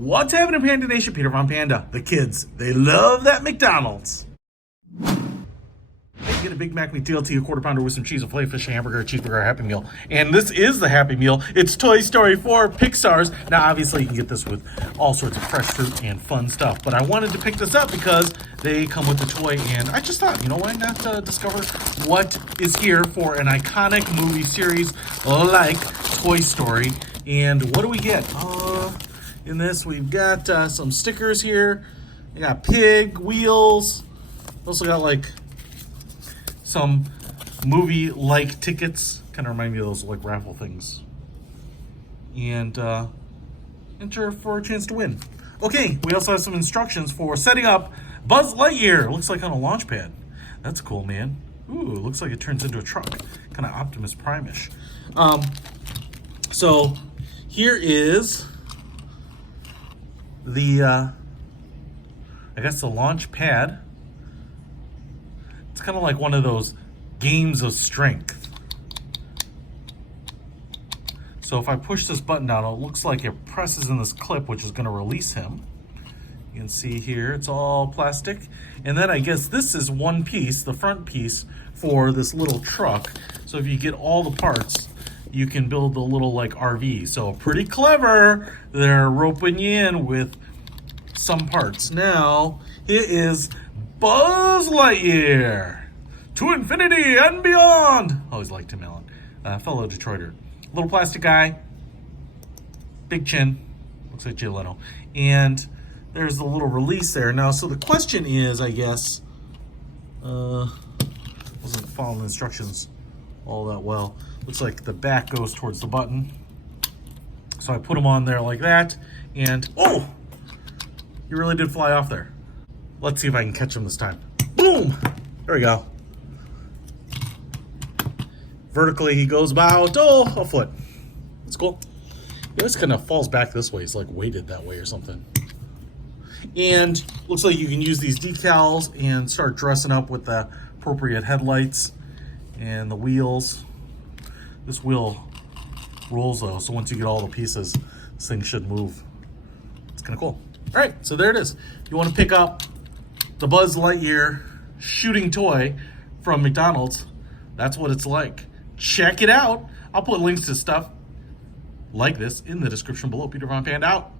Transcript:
What's happening, Panda Nation? Peter Von Panda. The kids, they love that McDonald's. Hey, get a Big Mac McDLT, a quarter pounder with some cheese, a filet fish, a hamburger, a cheeseburger, a Happy Meal. And this is the Happy Meal. It's Toy Story 4 Pixar's. Now, obviously, you can get this with all sorts of fresh fruit and fun stuff. But I wanted to pick this up because they come with the toy. And I just thought, why not discover what is here for an iconic movie series like Toy Story. And what do we get? In this, we've got some stickers here. We got pig, wheels. Also got some movie-like tickets. Kind of remind me of those raffle things. And enter for a chance to win. Okay, we also have some instructions for setting up Buzz Lightyear. Looks like on a launch pad. That's cool, man. Ooh, looks like it turns into a truck. Kind of Optimus Prime-ish. So here is the, I guess the launch pad. It's kind of like one of those games of strength. So if I push this button down, it looks like it presses in this clip, which is going to release him. You can see here, it's all plastic. And then I guess this is one piece, the front piece, for this little truck. So if you get all the parts, you can build the little RV. So pretty clever. They're roping you in with some parts. Now, it is Buzz Lightyear to infinity and beyond. Always liked him, Alan. Fellow Detroiter. Little plastic guy. Big chin. Looks like Jay Leno. And there's the little release there. Now, so the question is, I guess, wasn't following the instructions all that well. Looks like the back goes towards the button. So I put them on there like that. And, oh! He really did fly off there. Let's see if I can catch him this time. Boom! There we go. Vertically, he goes about, a foot. That's cool. He always kind of falls back this way. He's weighted that way or something. And looks like you can use these decals and start dressing up with the appropriate headlights and the wheels. This wheel rolls though, so once you get all the pieces, this thing should move. It's kind of cool. All right, so there it is. If you want to pick up the Buzz Lightyear shooting toy from McDonald's, that's what it's like. Check it out. I'll put links to stuff like this in the description below. Peter Von Panda out.